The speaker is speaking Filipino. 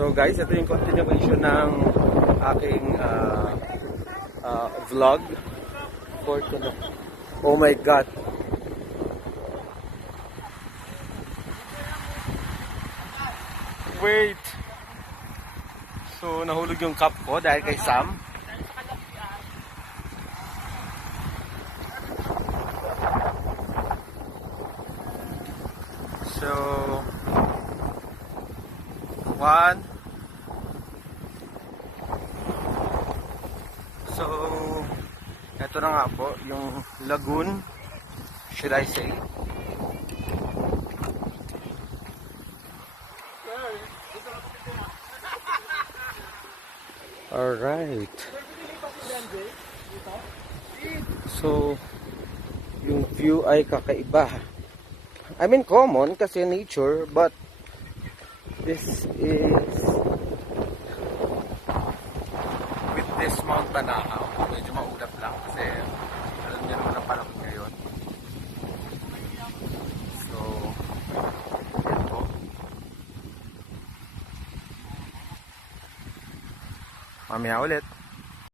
So guys, ito yung continuation ng aking vlog for today. Oh my God! Wait! So nahulog yung cup ko dahil kay Sam. So, one. So, ito na nga po, yung lagoon, should I say. Alright. So, yung view ay kakaiba. I mean common kasi nature, but this is with this Mount Banahaw. Medyo maulap lang kasi alam niyo naman ang panahon ngayon. So, ito. Mamaya ulit.